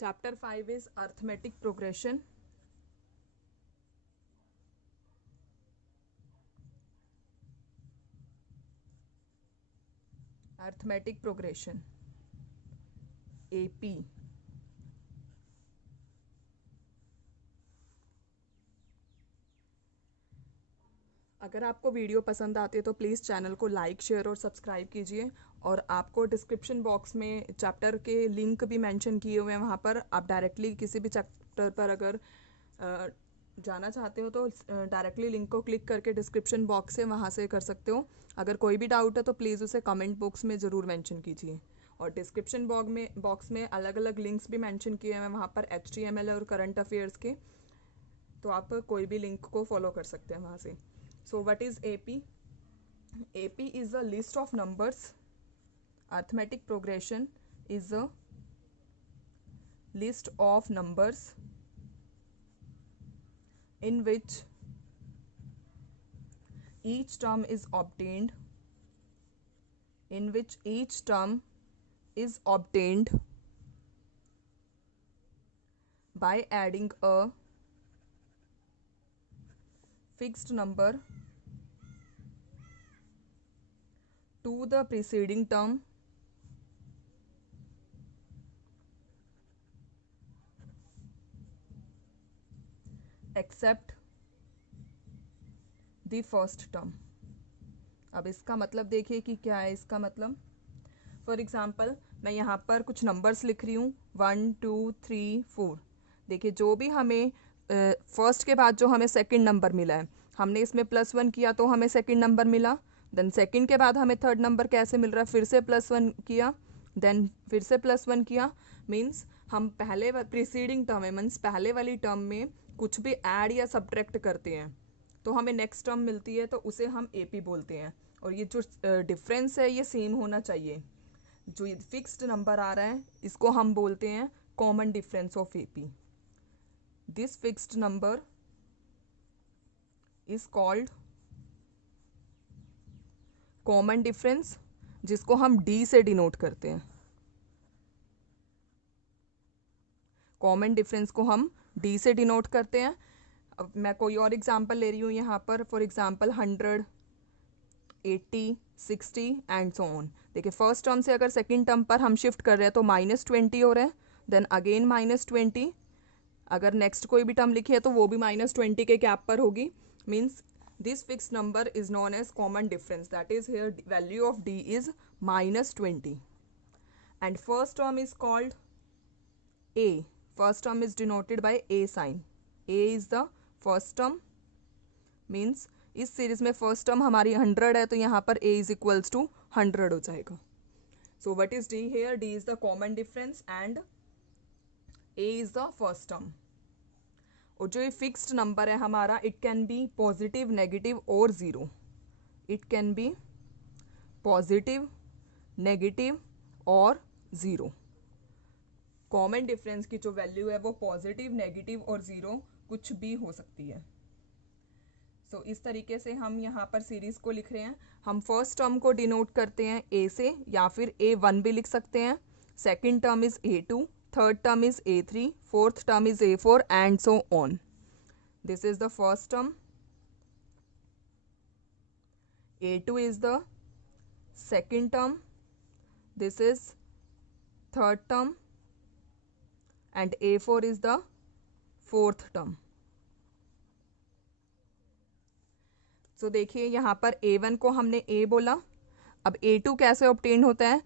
Chapter 5 is arithmetic progression. Arithmetic progression, AP. अगर आपको video पसंद आती है तो प्लीज़ चैनल को लाइक, शेयर और सब्सक्राइब कीजिए। और आपको डिस्क्रिप्शन बॉक्स में चैप्टर के लिंक भी मेंशन किए हुए हैं, वहाँ पर आप डायरेक्टली किसी भी चैप्टर पर अगर जाना चाहते हो तो डायरेक्टली लिंक को क्लिक करके डिस्क्रिप्शन बॉक्स से वहाँ से कर सकते हो। अगर कोई भी डाउट है तो प्लीज़ उसे कमेंट बॉक्स में ज़रूर मेंशन कीजिए। और डिस्क्रिप्शन बॉक्स में अलग अलग लिंक्स भी मेंशन किए हैं वहाँ पर HTML और करंट अफेयर्स के, तो आप कोई भी लिंक को फॉलो कर सकते हैं वहाँ से। So what is AP? AP is a list of numbers. Arithmetic progression is a list of numbers in which each term is obtained, by adding a fixed number to the preceding term except the first term. अब इसका मतलब देखिए कि क्या है इसका मतलब। For example मैं यहाँ पर कुछ नंबर्स लिख रही हूँ 1 2 3 4। देखिए जो भी हमें फर्स्ट के बाद जो हमें सेकंड नंबर मिला है, हमने इसमें +1 किया तो हमें सेकंड नंबर मिला। देन सेकंड के बाद हमें थर्ड नंबर कैसे मिल रहा है, फिर से +1 किया, देन फिर से +1 किया। मीन्स हम पहले प्रीसीडिंग टर्म है, मीन्स पहले वाली टर्म में कुछ भी ऐड या सब्ट्रैक्ट करते हैं तो हमें नेक्स्ट टर्म मिलती है, तो उसे हम AP बोलते हैं। और ये जो डिफरेंस है ये सेम होना चाहिए। जो ये फिक्स्ड नंबर आ रहा है इसको हम बोलते हैं common difference of AP। This fixed number is called common difference, जिसको हम D से डिनोट करते हैं। कॉमन डिफरेंस को हम D से डिनोट करते हैं। अब मैं कोई और एग्जांपल ले रही हूँ यहाँ पर। For example 100, 80, 60 and so on. देखिए फर्स्ट टर्म से अगर सेकंड टर्म पर हम शिफ्ट कर रहे हैं तो -20 हो रहे हैं, देन अगेन -20। अगर नेक्स्ट कोई भी टर्म लिखी है तो वो भी -20 के गैप पर होगी। Means this fix number is known as common difference, that is here value of D is -20 and first term is called A. First term is denoted by A sign. A is the first term. Means इस series में first term हमारी 100 है तो यहाँ पर A is equals to 100 हो जाएगा। So what is D here? D is the common difference and A is the first term. और जो ये फिक्स्ड नंबर है हमारा, it can be positive, negative और zero. It can be positive, negative और zero. Common difference की जो value है वो पॉजिटिव, नेगेटिव और ज़ीरो कुछ भी हो सकती है। सो इस तरीके से हम यहाँ पर सीरीज को लिख रहे हैं। हम फर्स्ट टर्म को डिनोट करते हैं A से, या फिर A1 भी लिख सकते हैं। Second term is A2, third term is A3, fourth term is A4 and so on. This is the first term, A2 is the second term, this is third term and A4 is the fourth term. So देखिए यहाँ पर A1 को हमने A बोला। अब A2 कैसे obtain होता है?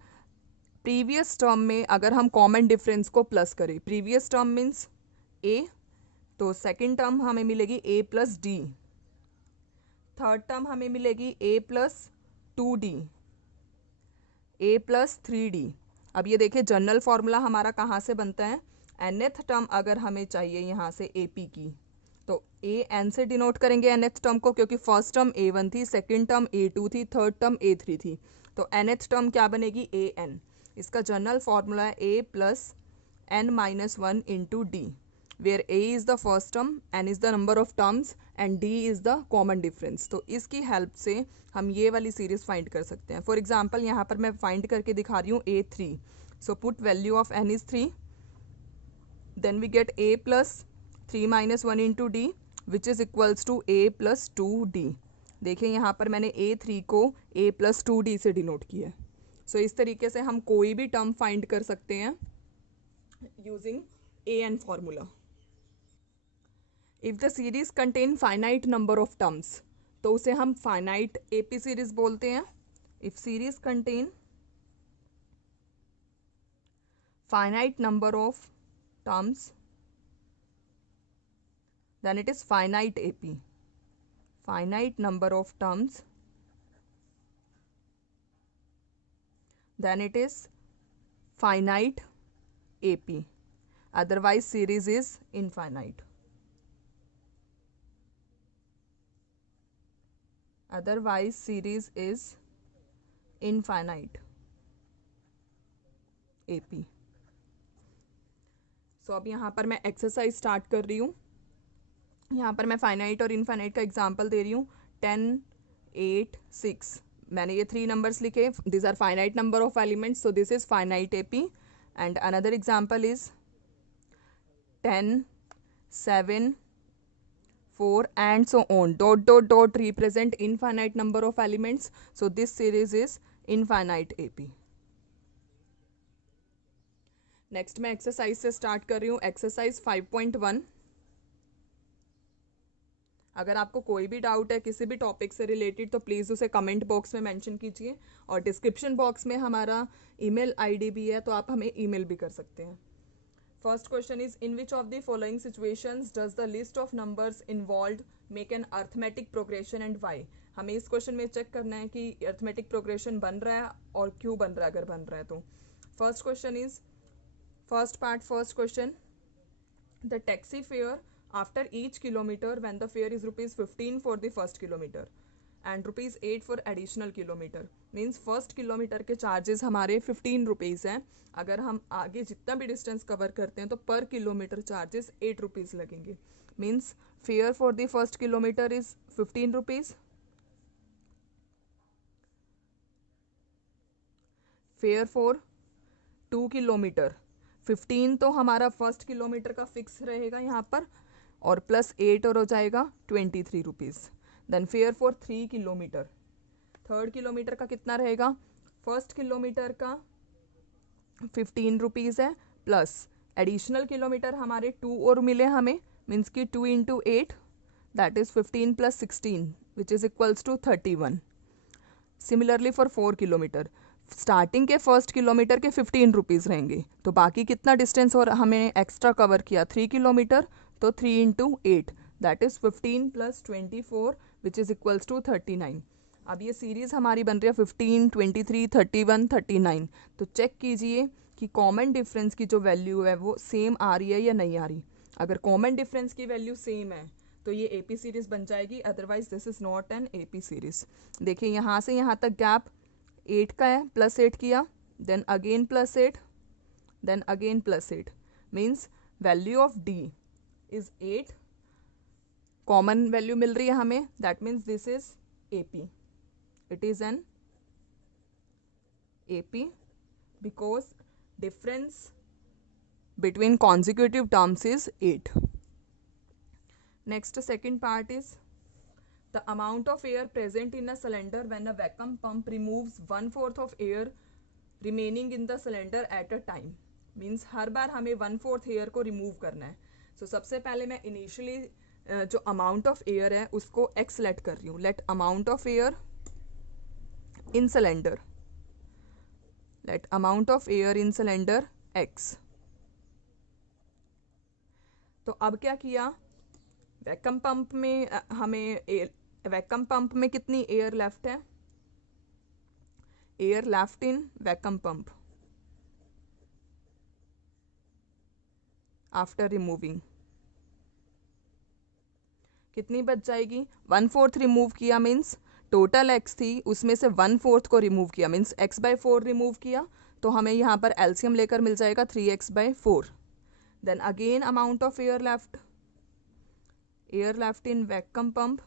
प्रीवियस टर्म में अगर हम कॉमन डिफरेंस को प्लस करें, प्रीवियस टर्म मीन्स A, तो सेकंड टर्म हमें मिलेगी A + D, थर्ड टर्म हमें मिलेगी A + 2D, A + 3D। अब ये देखिए जनरल फॉर्मूला हमारा कहाँ से बनता है? nth टर्म अगर हमें चाहिए यहाँ से AP की, तो AN से डिनोट करेंगे nth टर्म को, क्योंकि फर्स्ट टर्म A1 थी, सेकंड टर्म A2 थी, थर्ड टर्म A3 थी, तो nth टर्म क्या बनेगी? AN। इसका जनरल फॉर्मूला है A + n-1 × D, where A is the first term, N is the number of terms and D is the common difference. तो इसकी help से हम ये वाली सीरीज फाइंड कर सकते हैं। फॉर एग्जाम्पल यहाँ पर मैं फाइंड करके दिखा रही हूँ A3। So put value of N is 3, then we get a plus 3 minus 1 into d which is equals to a plus 2d. देखिए यहाँ पर मैंने a3 को a plus 2d से डिनोट किया है. सो इस तरीके से हम कोई भी टर्म फाइंड कर सकते हैं using an formula. If the series contain finite number of terms तो उसे हम फाइनाइट एपी सीरीज बोलते हैं. If series contain finite number of terms then it is finite AP. Finite number of terms then it is finite AP. Otherwise series is infinite. Otherwise series is infinite AP. सो अब यहाँ पर मैं exercise start कर रही हूँ. यहाँ पर मैं फाइनाइट और इनफाइनाइट का एग्जांपल दे रही हूँ. 10, 8, 6. मैंने ये 3 नंबर्स लिखे. This are finite number of elements, so this is finite AP. And another example is 10, 7, 4 and so on. Dot dot dot represent infinite number of elements. So this series is infinite AP. Next मैं exercise से start कर रही हूँ. Exercise 5.1. अगर आपको कोई भी doubt है किसी भी टॉपिक से रिलेटेड तो प्लीज़ उसे कमेंट बॉक्स में मेंशन कीजिए. और डिस्क्रिप्शन बॉक्स में हमारा ईमेल आईडी भी है, तो आप हमें ईमेल भी कर सकते हैं. First question is in which of the following situations does the list of numbers involved make an arithmetic progression and why. हमें इस क्वेश्चन में चेक करना है कि अर्थमेटिक प्रोग्रेशन बन रहा है और क्यों बन रहा है. अगर बन रहा है तो first question is first part, first question. The taxi fare after each kilometer when the fare is rupees 15 for the first kilometer and rupees 8 for additional kilometer means first kilometer के charges हमारे 15 rupees हैं. अगर हम आगे जितना भी distance cover करते हैं तो पर किलोमीटर चार्जेस 8 रुपीज़ लगेंगे. Means fair for the first kilometre is 15 rupees. Fair for 2 kilometre 15 तो हमारा फर्स्ट किलोमीटर का फिक्स रहेगा यहाँ पर, और प्लस 8 और हो जाएगा 23 rupees. Then fare for 3 kilometre, third kilometre का कितना रहेगा. फर्स्ट किलोमीटर का 15 रुपीज़ है, प्लस एडिशनल किलोमीटर हमारे 2 और मिले हमें, मीन्स कि 2 into 8 that is 15 plus 16 which is equals to 31. Similarly for 4 kilometre starting के फर्स्ट किलोमीटर के 15 रुपीज़ रहेंगे, तो बाकी कितना डिस्टेंस और हमें एक्स्ट्रा कवर किया 3 किलोमीटर, तो 3 into 8 that is 15 plus 24 which is equals to 39. अब ये सीरीज़ हमारी बन रही है 15, 23, 31, 39. तो चेक कीजिए कि कॉमन डिफरेंस की जो वैल्यू है वो सेम आ रही है या नहीं आ रही. अगर कॉमन डिफरेंस की वैल्यू सेम है तो ये एपी सीरीज़ बन जाएगी, otherwise this is not an AP series. देखिए यहाँ से यहाँ तक गैप 8 का है, प्लस 8 किया, then again plus 8, then again plus 8. Means value of D is 8. Common value मिल रही है हमें, that means this is AP. It is an AP because difference between consecutive terms is 8. Next second part is the amount of air present in a cylinder when a vacuum pump removes 1/4 of air remaining in the cylinder at a time. Means हर बार हमें 1/4 air को remove करना है. सो सबसे पहले मैं initially जो अमाउंट ऑफ एयर है उसको एक्स लेट कर रही हूँ. Let amount of air in cylinder, let amount of air in cylinder x. तो अब क्या किया, वैक्यूम पंप में हमें वैक्यूम पंप में कितनी एयर लेफ्ट है. Air left in vacuum pump after removing कितनी बच जाएगी. 1/4 रिमूव किया मीन्स टोटल एक्स थी उसमें से 1/4 को रिमूव किया मीन्स x/4 रिमूव किया, तो हमें यहाँ पर एलसीएम लेकर मिल जाएगा 3x/4. Then again amount of air left in vacuum pump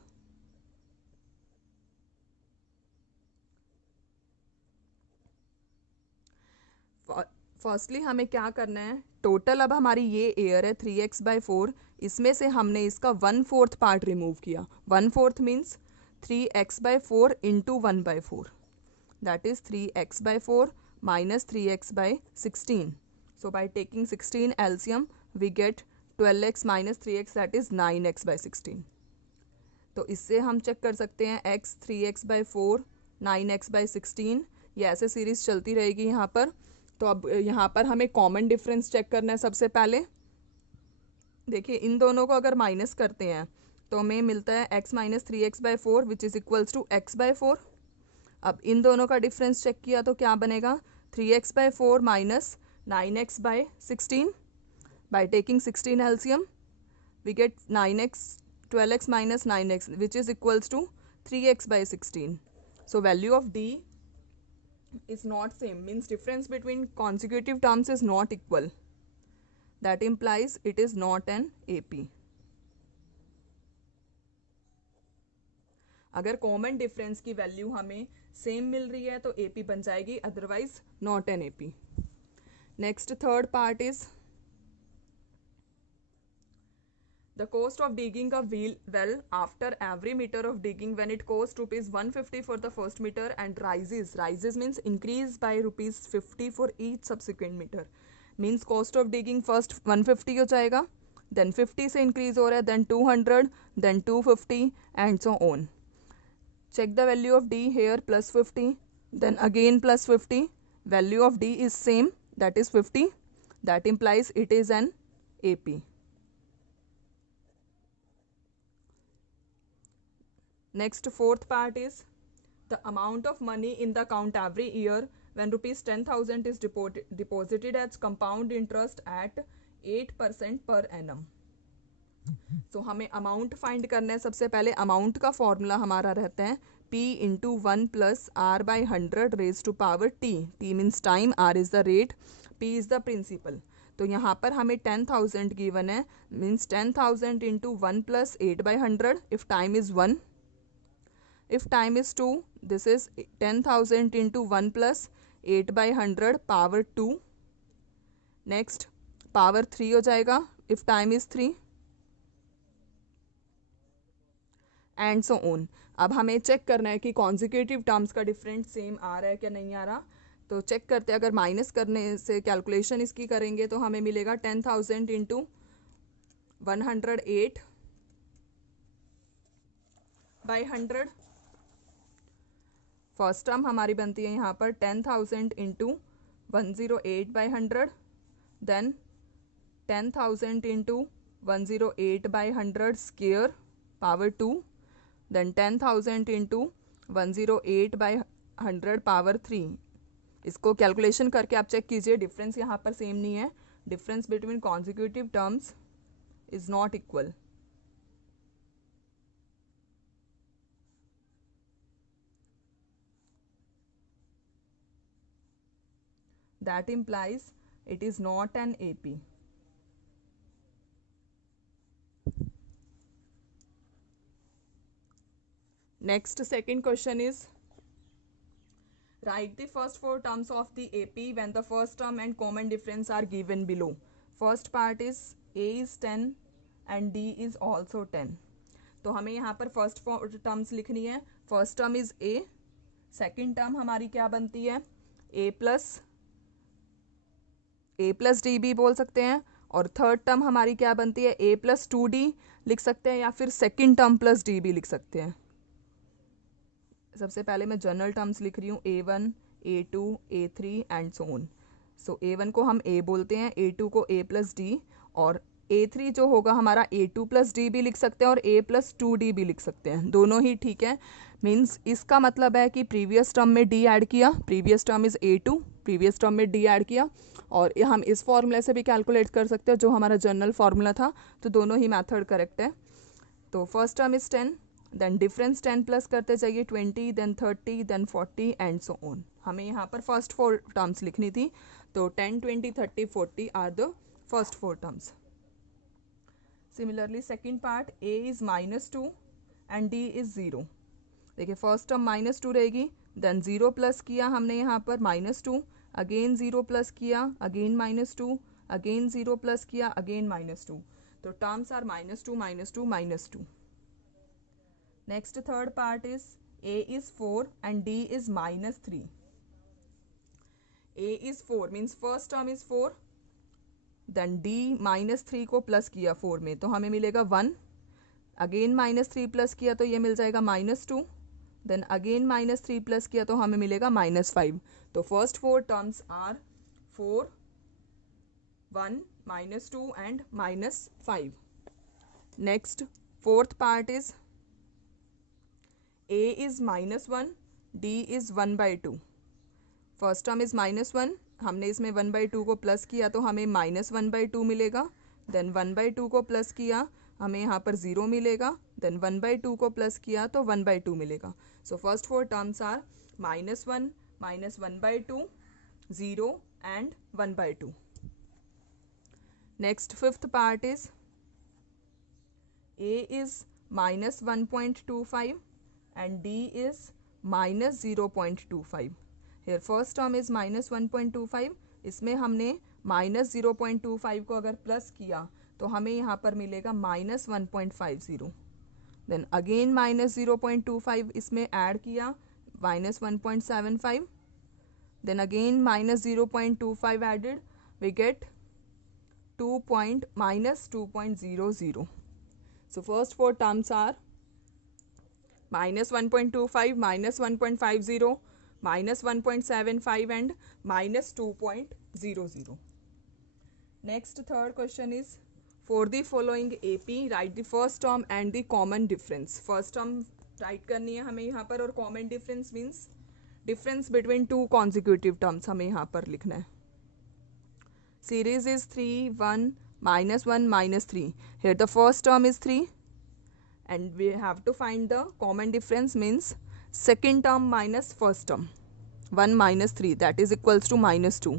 firstly हमें क्या करना है, टोटल अब हमारी ये एयर है 3x/4, इसमें से हमने इसका 1/4 पार्ट रिमूव किया. 1/4 means 3x/4 into 1/4, that is 3x/4 minus 3x/16. So by taking 16 LCM we get 12x minus 3x, that is 9x/16. तो इससे हम चेक कर सकते हैं x 3x/4 9x/16, ये ऐसे सीरीज चलती रहेगी यहाँ पर. तो अब यहाँ पर हमें कॉमन डिफरेंस चेक करना है. सबसे पहले देखिए इन दोनों को अगर माइनस करते हैं तो हमें मिलता है x minus 3x/4 which is equals to x/4. अब इन दोनों का डिफरेंस चेक किया तो क्या बनेगा, 3x/4 minus 9x/16. By taking 16 LCM we get 9x 12x minus 9x which is equals to 3x/16. So value of D is not same, means difference between consecutive terms is not equal. That implies it is not an AP. अगर common difference की value हमें same मिल रही है तो AP बन जाएगी, otherwise not an AP. Next third part is the cost of digging a well after every meter of digging, when it costs rupees 150 for the first meter and rises means increase by rupees 50 for each subsequent meter, means cost of digging first 150 हो जाएगा, then 50 से increase हो रहा है, then 200, then 250 and so on. Check the value of D here, plus 50, then again plus 50, value of D is same, that is 50, that implies it is an AP. Next fourth part is the amount of money in the account every year when rupees 10,000 is deposited as compound interest at 8% per annum. So हमें amount find करना है. सबसे पहले amount का formula हमारा रहता है P into 1 plus R by 100 raise to power T. T means time, R is the rate, P is the principal. तो यहाँ पर हमें 10,000 गिवन है, means 10,000 into 1 plus 8/100. If time is 1, if time is 2, this is 10,000 into 1 plus 8/100 power 2. next power 3 हो जाएगा if time is 3 and so on. अब हमें check करना है कि कॉन्जिक्यूटिव टर्म्स का डिफरेंट सेम आ रहा है क्या नहीं आ रहा. तो चेक करते हैं. अगर माइनस करने से कैलकुलेशन इसकी करेंगे तो हमें मिलेगा 10,000 इंटू 108/100. फर्स्ट टर्म हमारी बनती है यहाँ पर 10,000 into 108/100, then 10,000 into 108/100 square power 2, then 10,000 into 108/100 power 3. इसको कैलकुलेशन करके आप चेक कीजिए, डिफरेंस यहाँ पर सेम नहीं है. Difference between consecutive terms is not equal. That implies it is not an AP. Next, second question is write the first 4 terms of the AP when the first term and common difference are given below. First part is A is 10 and D is also 10. तो हमें यहाँ पर first 4 terms लिखनी है. First term is A, second term हमारी क्या बनती है A प्लस डी भी बोल सकते हैं, और थर्ड टर्म हमारी क्या बनती है A प्लस 2D लिख सकते हैं, या फिर सेकेंड टर्म प्लस D भी लिख सकते हैं. सबसे पहले मैं जनरल टर्म्स लिख रही हूँ A1 A2 A3 and so on. So A1 को हम A बोलते हैं, A2 को A प्लस D, और A3 जो होगा हमारा A2 प्लस D भी लिख सकते हैं और A प्लस 2D भी लिख सकते हैं, दोनों ही ठीक है. मीन्स इसका मतलब है कि प्रीवियस टर्म में D ऐड किया, previous term is A2, previous term में D ऐड किया, और हम इस फॉर्मूले से भी कैलकुलेट कर सकते हैं जो हमारा जनरल फार्मूला था. तो दोनों ही मेथड करेक्ट है. तो first term is 10, then difference 10 plus करते जाइए 20, then 30, then 40 and so on. हमें यहाँ पर फर्स्ट 4 टर्म्स लिखनी थी. तो 10, 20, 30, 40 are the first 4 terms. Similarly second part A is -2 and D is 0. देखिए फर्स्ट टर्म -2 रहेगी, देन 0 प्लस किया हमने यहाँ पर -2, अगेन 0 प्लस किया, अगेन -2, अगेन 0 प्लस किया, अगेन -2. तो terms are -2, -2, -2. Next third part is a is 4 and d is -3. a is 4 means first term is 4, then d -3 को प्लस किया 4 में तो हमें मिलेगा 1, अगेन -3 प्लस किया तो ये मिल जाएगा -2, देन अगेन -3 प्लस किया तो हमें मिलेगा -5. तो first 4 terms are 4, 1, -2 and -5. Next fourth part is a is -1, d is 1/2. First term is -1, हमने इसमें 1/2 को प्लस किया तो हमें -1/2 मिलेगा, देन 1/2 को प्लस किया हमें यहाँ पर 0 मिलेगा, देन 1/2 को प्लस किया तो 1/2 मिलेगा. So first 4 terms are -1, -1/2, 0 and 1/2. Next fifth part is a is -1.25 and d is -0.25. Here first term is -1.25. इसमें हमने -0.25 को अगर प्लस किया तो हमें यहाँ पर मिलेगा -1.50. देन अगेन -0.25 इसमें ऐड किया, -1.75. Then again -0.25 added, we get -2.00. So first 4 terms are -1.25, -1.50, -1.75 and -2.00. Next third question is, for the following AP write the first term and the common difference. First term write करनी है हमें यहाँ पर और common difference means difference between two consecutive terms हमें यहाँ पर लिखना है. Series is 3, 1, -1, -3. Here the first term is 3 and we have to find the common difference means second term minus first term. 1 -3 that is equals to -2.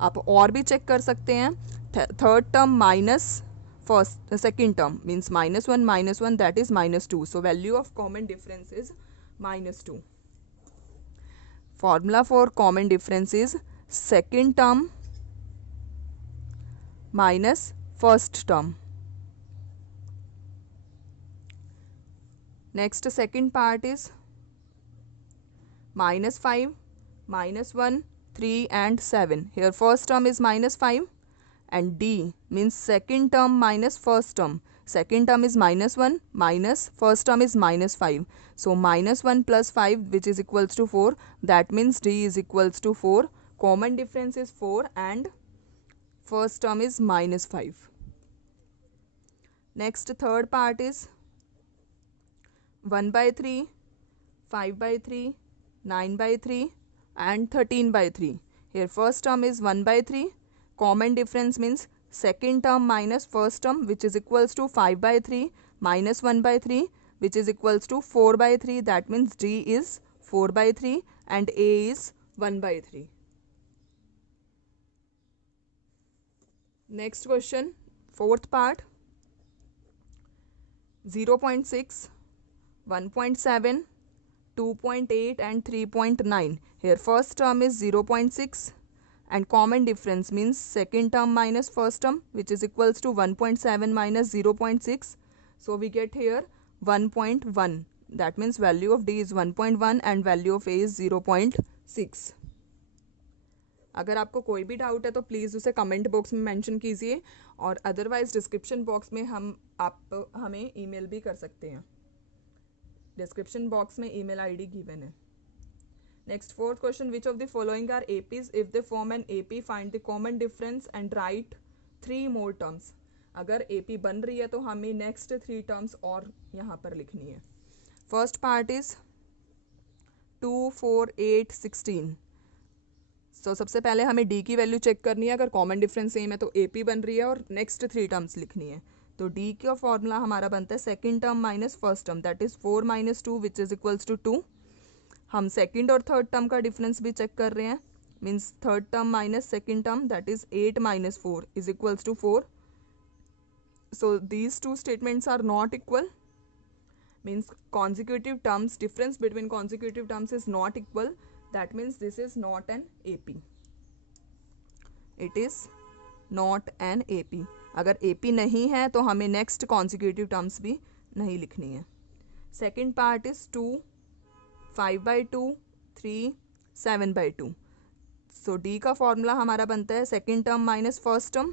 आप और भी check कर सकते हैं. Third term minus first second term means -1 -1 that is -2. So value of common difference is -2. Formula for common difference is second term minus first term. Next second part is -5, -1, 3 and 7. Here first term is -5 and D means second term minus first term. Second term is -1 minus first term is -5. So -1 plus 5 which is equals to 4. That means D is equals to 4. Common difference is 4 and first term is -5. Next third part is 1/3, 5/3, 9/3 and 13/3. Here first term is 1/3. Common difference means second term minus first term which is equals to 5/3 minus 1/3 which is equals to 4/3. That means D is 4/3 and A is 1/3. Next question, fourth part, 0.6, 1.7, 2.8 and 3.9. Here first term is 0.6 and common difference means second term minus first term which is equals to 1.7 minus 0.6. So we get here 1.1. That means value of D is 1.1 and value of A is 0.6. अगर आपको कोई भी doubt है तो please उसे comment box में mention कीजिए और अदरवाइज डिस्क्रिप्शन बॉक्स में आप हमें ईमेल भी कर सकते हैं. डिस्क्रिप्शन बॉक्स में ईमेल आईडी गिवन है. Next fourth question, which of the following are APs if they form an AP find the common difference and write 3 more terms. अगर एपी बन रही है तो हमें नेक्स्ट 3 टर्म्स और यहाँ पर लिखनी है. First part is 2, 4, 8, 16. तो सबसे पहले हमें डी की वैल्यू चेक करनी है. अगर कॉमन डिफरेंस सेम है तो एपी बन रही है और नेक्स्ट 3 टर्म्स लिखनी है. तो डी का फॉर्मूला हमारा बनता है second term minus first term that is 4 - 2 which is equals to 2. हम सेकंड और थर्ड टर्म का डिफरेंस भी चेक कर रहे हैं. Means third term minus second term that is 8 - 4 is equals to 4. So these 2 statements are not equal. Means consecutive terms, difference between consecutive terms is not equal. That means this is not an AP. It is not an AP। अगर AP नहीं है तो हमें next consecutive terms भी नहीं लिखनी है। Second part is 2, 5/2, 3, 7/2। So D का फॉर्मूला हमारा बनता है second term minus first term.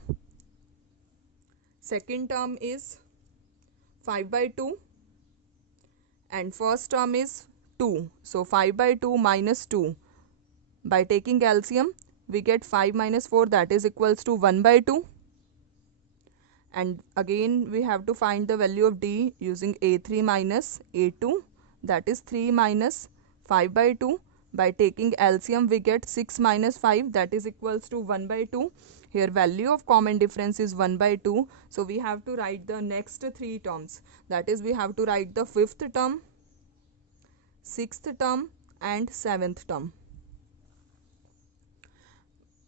Second term is 5/2 and first term is 2. So 5/2 minus 2. By taking LCM, we get 5 minus 4, that is equals to 1/2. And again we have to find the value of D using A3 minus A2, that is 3 minus 5/2. By taking LCM, we get 6 minus 5, that is equals to 1/2. Here value of common difference is 1/2. So we have to write the next three terms. That is, we have to write the fifth term, sixth term and seventh term.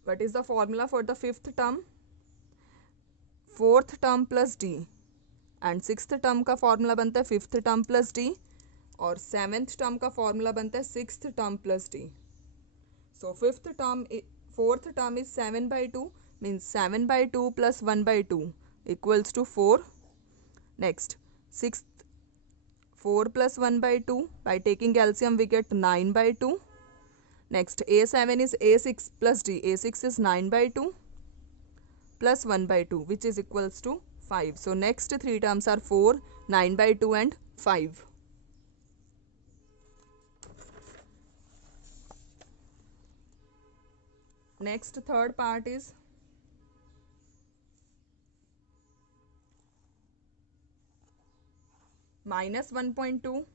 What is the formula for the fifth term? Fourth term plus D, and sixth term का formula बनता है fifth term plus D, और seventh term का formula बनता है sixth term plus D. So fourth term is 7/2, means 7/2 plus 1/2 equals to 4. Next, sixth, 4 plus 1/2. By taking LCM, we get 9/2. Next, A7 is A6 plus D. A6 is 9/2 plus 1/2, which is equals to 5. So next three terms are 4, 9/2 and 5. Next third part is minus 1.2,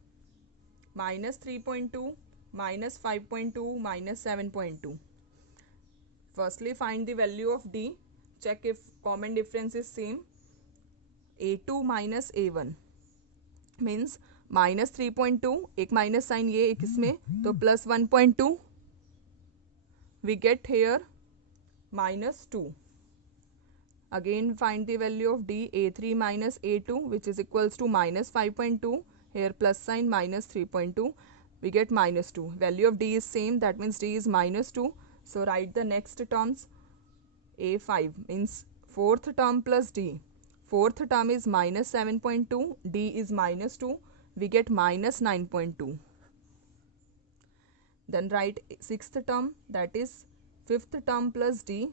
minus 3.2, minus 5.2, minus 7.2. Firstly, find the value of D. Check if common difference is same. A2 minus A1 means minus 3.2, एक minus sign ये एक इसमें, तो plus 1.2. We get here minus 2. Again find the value of D, A3 minus A2, which is equals to minus 5.2. Here plus sign minus 3.2. We get minus 2. Value of D is same, that means D is minus 2. So write the next terms. A5 means fourth term plus D. Fourth term is minus 7.2. D is minus 2. We get minus 9.2. Then write sixth term, that is fifth term plus D.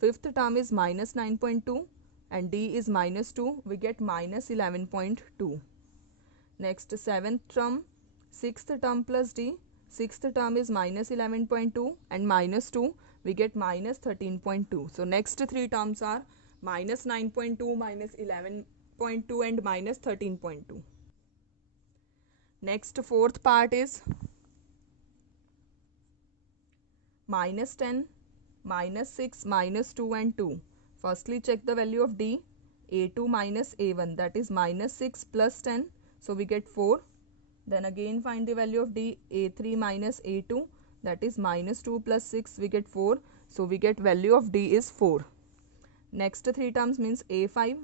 Fifth term is minus 9.2 and D is minus 2. We get minus 11.2. Next, seventh term, sixth term plus D. Sixth term is minus 11.2 and minus 2. We get minus 13.2. So next three terms are minus 9.2, minus 11.2 and minus 13.2. Next fourth part is minus 10, minus 6, minus 2 and 2. Firstly check the value of D. A2 minus A1, that is minus 6 plus 10. So we get 4. Then again find the value of D. A3 minus A2, that is minus 2 plus 6. We get 4. So we get value of D is 4. Next three terms means A5,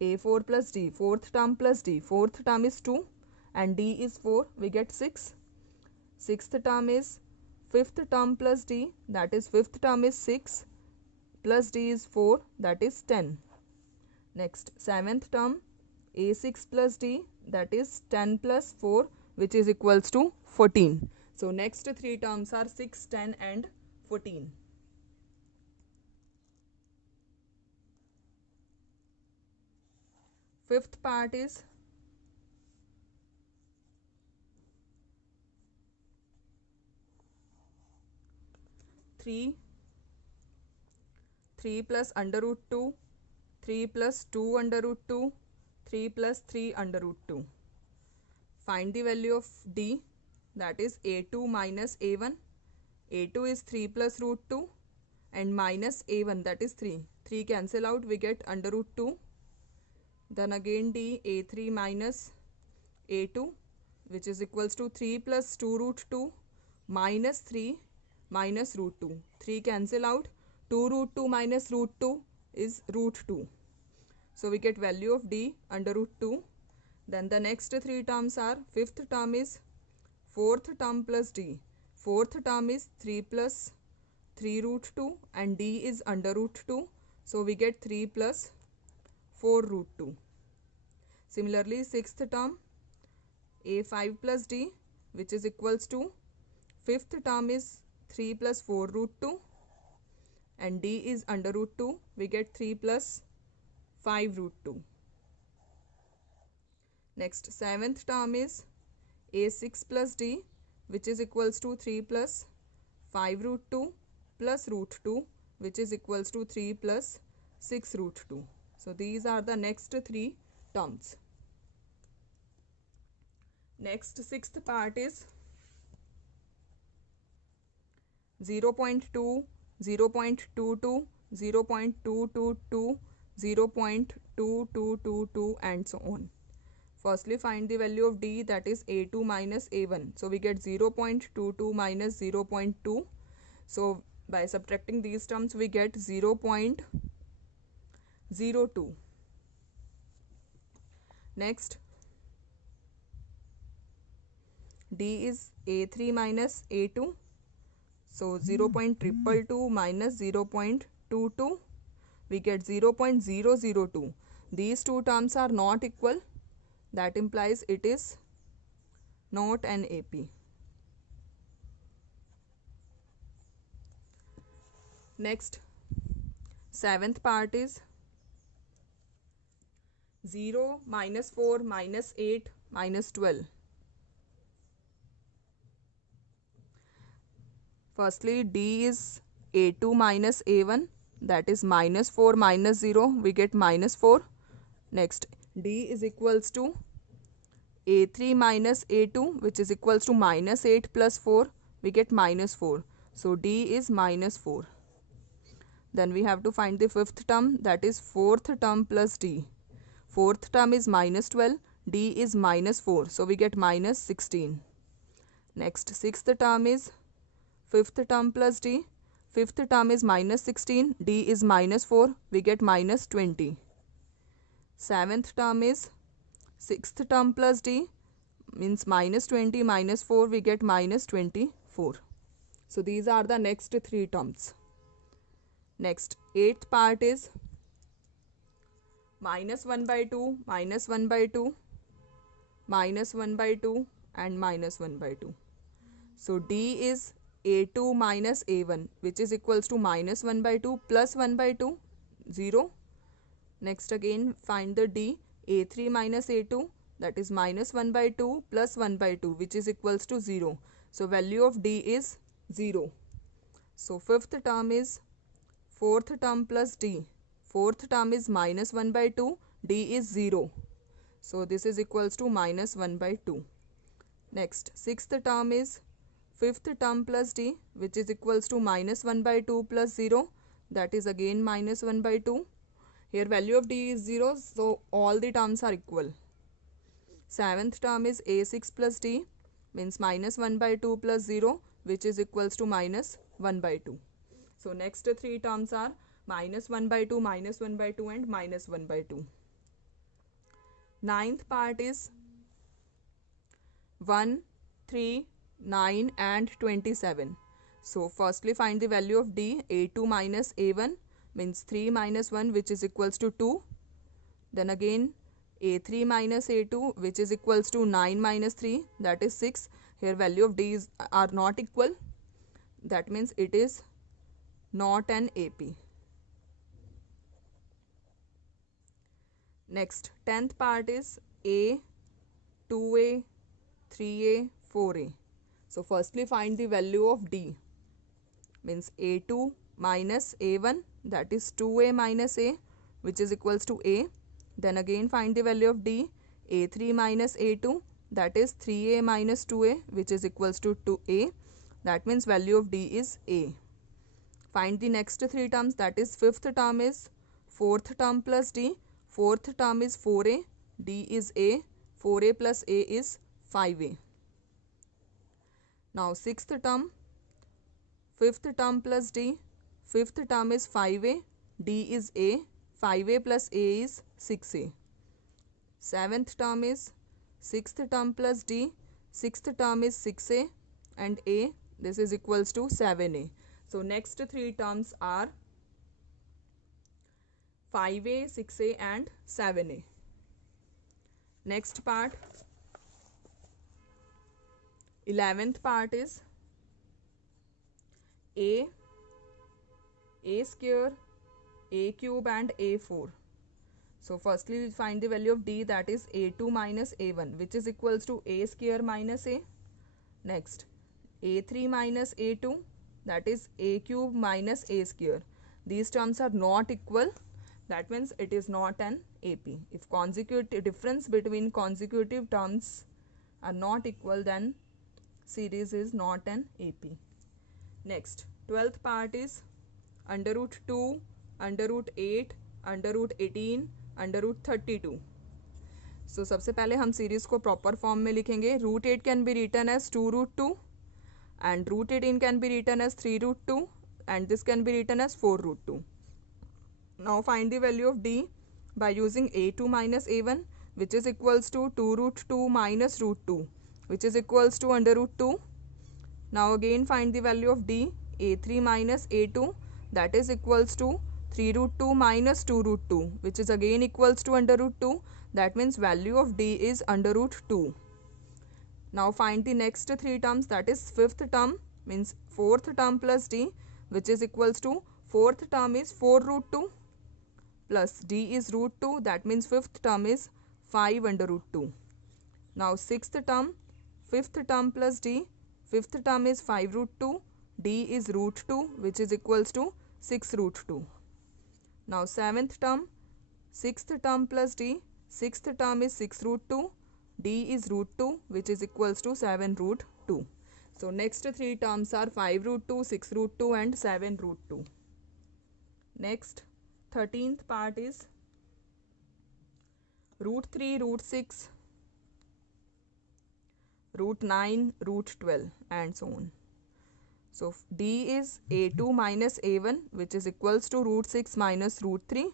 A4 plus D. Fourth term plus D. Fourth term is 2 and D is 4. We get 6. Sixth term is fifth term plus D, that is fifth term is 6 plus D is 4, that is 10. Next, seventh term A6 plus D, that is 10 plus 4, which is equals to 14. So next three terms are 6, 10 and 14. Fifth part is three plus under root 2, 3 plus 2 under root 2, 3 plus 3 under root 2. Find the value of D, that is A2 minus A1. A2 is 3 plus root 2 and minus A1, that is 3. 3 cancel out, we get under root 2. Then again D, A3 minus A2, which is equals to 3 plus 2 root 2 minus 3 minus root 2. 3 cancel out. 2 root 2 minus root 2 is root 2. So we get value of D under root 2. Then the next three terms are, fifth term is fourth term plus D. Fourth term is 3 plus 3 root 2 and D is under root 2. So we get 3 plus 4 root 2. Similarly, sixth term A5 plus D, which is equals to fifth term is 3 plus 4 root 2 and D is under root 2. We get 3 plus 5 root 2. Next, seventh term is A6 plus D, which is equals to 3 plus 5 root 2 plus root 2, which is equals to 3 plus 6 root 2. So these are the next three terms. Next, sixth part is 0.2, 0.22, 0.222, 0.2222 and so on. Firstly, find the value of D, that is A2 minus A1. So we get 0.22 minus 0.2. So by subtracting these terms, we get 0.02. Next, D is A3 minus A2. So 0.222 minus 0.22, we get 0.002. These two terms are not equal. That implies it is not an AP. Next, seventh part is 0, minus 4, minus 8, minus 12. Firstly, D is A2 minus A1, that is minus 4 minus 0, we get minus 4. Next, D is equals to A3 minus A2, which is equals to minus 8 plus 4, we get minus 4. So D is minus 4. Then we have to find the fifth term, that is fourth term plus D. Fourth term is minus 12, D is minus 4, so we get minus 16. Next, sixth term is fifth term plus D. Fifth term is minus 16, D is minus 4, we get minus 20. Seventh term is sixth term plus D, means minus 20 minus 4, we get minus 24. So these are the next three terms. Next, eighth part is minus 1 by 2, minus 1 by 2, minus 1 by 2 and minus 1 by 2. So D is A2 minus A1, which is equals to minus 1 by 2 plus 1 by 2, 0. Next again find the D, A3 minus A2, that is minus 1 by 2 plus 1 by 2, which is equals to 0. So value of D is 0. So fifth term is fourth term plus D. Fourth term is minus 1 by 2, D is 0. So this is equals to minus 1 by 2. Next, sixth term is fifth term plus D, which is equals to minus 1 by 2 plus 0, that is again minus 1 by 2. Here value of D is 0, so all the terms are equal. Seventh term is A6 plus D, means minus 1 by 2 plus 0, which is equals to minus 1 by 2. So next three terms are minus 1 by 2, minus 1 by 2 and minus 1 by 2. Ninth part is 1, 3, 9 and 27. So firstly find the value of D, A2 minus A1, means 3 minus 1, which is equals to 2. Then again A3 minus A2, which is equals to 9 minus 3, that is 6. Here value of D are not equal. That means it is not an AP. Next, 10th part is A, 2A, 3A, 4A. So firstly find the value of D, means A2 minus A1, that is 2A minus A, which is equals to A. Then again find the value of D, A3 minus A2, that is 3A minus 2A, which is equals to 2A. That means value of D is A. Find the next three terms, that is fifth term is fourth term plus D. Fourth term is 4A, D is A, 4A plus A is 5A. Now sixth term, fifth term plus D. Fifth term is 5A, D is A, 5A plus A is 6A. Seventh term is sixth term plus D. Sixth term is 6A and A, this is equals to 7A. So next three terms are 5a, 6a and 7a. Next part, 11th part is a square, a cube and a4. So firstly we find the value of d, that is a2 minus a1, which is equals to a square minus a. Next, a3 minus a2, that is a cube minus a square. These terms are not equal, that means it is not an AP. If consecutive difference between consecutive terms are not equal, then series is not an AP. Next, 12th part is under root 2, under root 8, under root 18, under root 32. So सबसे पहले हम series को proper form में लिखेंगे. Root 8 can be written as 2 root 2 and root 18 can be written as 3 root 2 and this can be written as 4 root 2. Now find the value of d by using a2 minus a1, which is equals to 2 root 2 minus root 2, which is equals to under root 2. Now again find the value of d, a3 minus a2, that is equals to 3 root 2 minus 2 root 2, which is again equals to under root 2. That means value of d is under root 2. Now find the next three terms, that is fifth term means fourth term plus d, which is equals to fourth term is 4 root 2 plus d is root 2, that means fifth term is 5 under root 2. Now sixth term, fifth term plus d, fifth term is 5 root 2, d is root 2, which is equals to 6 root 2. Now seventh term, sixth term plus d, sixth term is 6 root 2, d is root 2, which is equals to 7 root 2. So next three terms are 5 root 2, 6 root 2 and 7 root 2. Next, 13th part is root 3, root 6, root 9, root 12 and so on. So d is a2 minus a1, which is equals to root 6 minus root 3.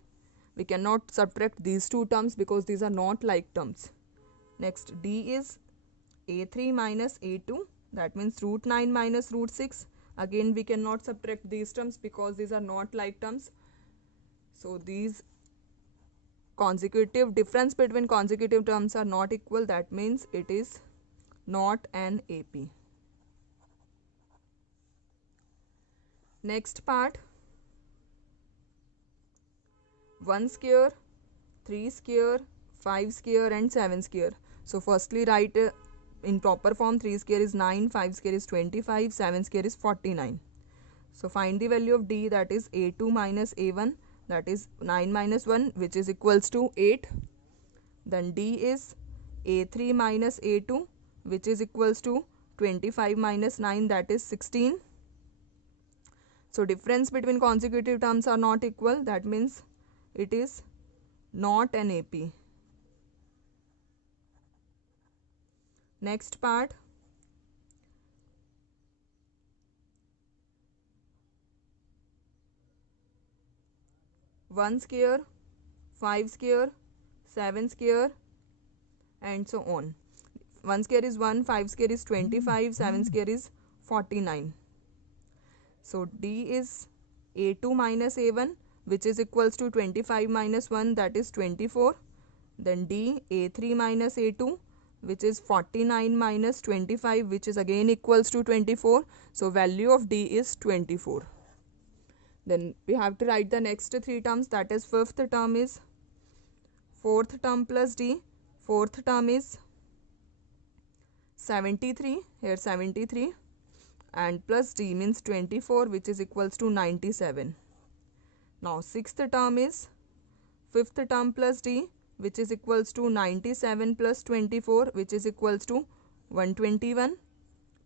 We cannot subtract these two terms because these are not like terms. Next, d is a3 minus a2, that means root 9 minus root 6. Again we cannot subtract these terms because these are not like terms. So these consecutive difference between consecutive terms are not equal, that means it is not an AP. Next part, 1 square, 3 square, 5 square and 7 square. So firstly write in proper form. 3 square is 9, 5 square is 25, 7 square is 49. So find the value of d, that is a2 minus a1, that is 9 minus 1, which is equals to 8. Then d is a3 minus a2, which is equals to 25 minus 9, that is 16. So difference between consecutive terms are not equal, that means it is not an AP. Next part, one square, 5 square, 7 square and so on. 1 square is 1, 5 square is 25, 7 square is 49. So d is a2 minus a1, which is equals to 25 minus 1, that is 24. Then d a3 minus a2, which is 49 minus 25, which is again equals to 24. So value of d is 24. Then we have to write the next three terms, that is fifth term is fourth term plus d, fourth term is 73, here 73 and plus d means 24, which is equals to 97. Now sixth term is fifth term plus d, which is equals to 97 plus 24, which is equals to 121.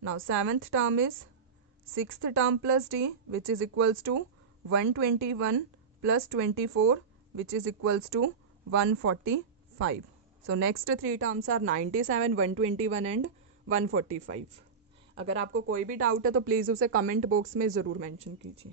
Now seventh term is sixth term plus d, which is equals to 121 plus 24, which is equals to 145. So next three terms are 97, 121 and 145. अगर आपको कोई भी doubt है तो please उसे comment box में ज़रूर mention कीजिए.